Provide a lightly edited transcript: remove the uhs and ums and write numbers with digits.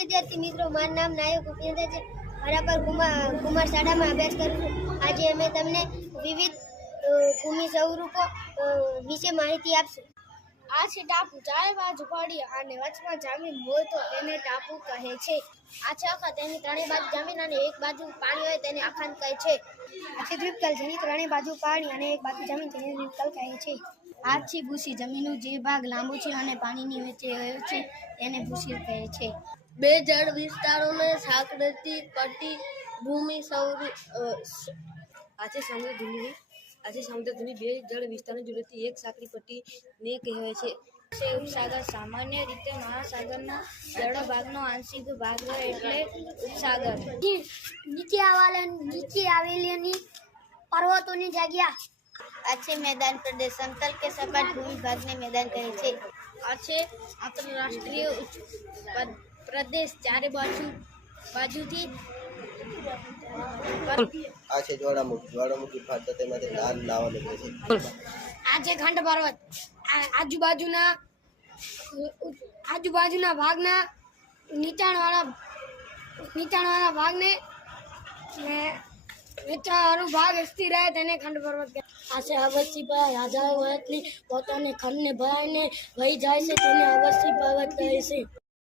વિદ્યાર્થી મિત્રો, મારું નામ નાયક ઉપેન્દ્ર છે. બરાબર કુમાર શાળામાં અભ્યાસ કરું છું. આજે અમે તમને વિવિધ ભૂમિ સ્વરૂપો વિશે માહિતી આપશું. આ છે ટાપુ. ચારે બાજુ પડી અને વચમાં જમીન હોય તો તેને ટાપુ કહે છે. આ છે અખાત. તેની ત્રણેય બાજુ જમીન અને એક બાજુ પાણી હોય તેને અખાત કહે છે. આ છે દ્વીપકલ્પ. જેની ત્રણેય બાજુ પાણી અને એક બાજુ જમીન તેને દ્વીપકલ્પ કહે છે. આ છે ભૂસી. જમીનનો જે ભાગ લાંબો છે અને પાણીની વચ્ચે રહ્યો છે તેને ભૂસી કહે છે. બે જળ વિસ્તારોને સાંકળતી પટ્ટી ભૂમિ સ્વરૂપ. આજે સમુદ્રની બે જળ વિસ્તારોને જોડતી એક સાંકડી પટ્ટીને કહેવાય છે. ઉપસાગર. સામાન્ય રીતે મહાસાગરના જળો ભાગનો આંશિક ભાગ હોય એટલે ઉપસાગર. નીચે આવેલી પર્વતોની જગ્યા. આ છે મેદાન પ્રદેશ. સમતલ કે સપાટ ભૂમિ ભાગને મેદાન કહે છે. આ છે આંતરરાષ્ટ્રીય પ્રદેશ. ચારે બાજુથી આ છે જ્વાળામુખી ફાટતા તેમાંથી લાવા નીકળે છે. આ છે ખંડ પર્વત. આજુબાજુના ભાગના નીચાણવાળા ભાગને નીચાણવાળો ભાગ સ્થિર રહે તેને ખંડ પર્વત કહે. આ છે અવશ્ય પર્વત. રાજાઓ વખતની પોતાને ખંડને ભરાઈને વહી જાય છે તેને અવશ્ય પર્વત કહે છે.